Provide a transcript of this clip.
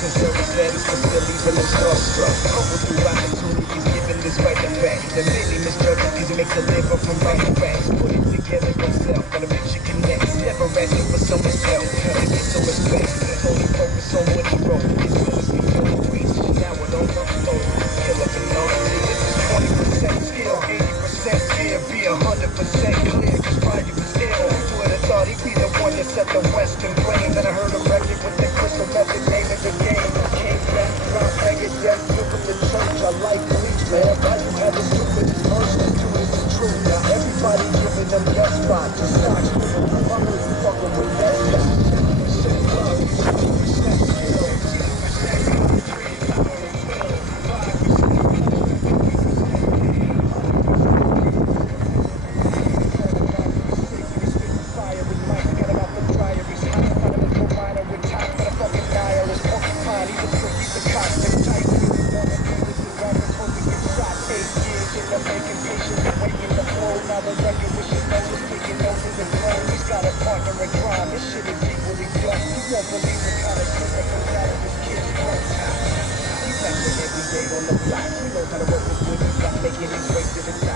Deserve status, but still leaving them starstruck. Humble through opportunities, given despite the fact that many misjudge it 'cause he makes a living from writing facts. Put it together yourself, got a picture connects. Never asking for someone's help to get some respect. Only focus on what he wrote. His ministry for the reach, now it don't unfold. Kill up an artist, this is 20% skill, 80% skill, be 100% clear, cause pride was ill. Who would have thought he'd be the one that set the Western flame? Then I heard him record with the crystal method, name of the game. Came back, dropped Megadeth, giving the church a life leech, man. Value had the stupidest verse, and two is the truth. Now everybody giving them best spots, just stocks moving. I heard you fucking with that guy. 10% love, 20% skill, 8 years in the making, patience awaken the flow. Now the record with his notice, taking notes in the throne. He's got a partner in crime, this shit is equally blessed. You won't believe the kind of shit that comes out of this kid's breath. He's acting every day on the block, he knows how to work with good, he's not making his way to the top.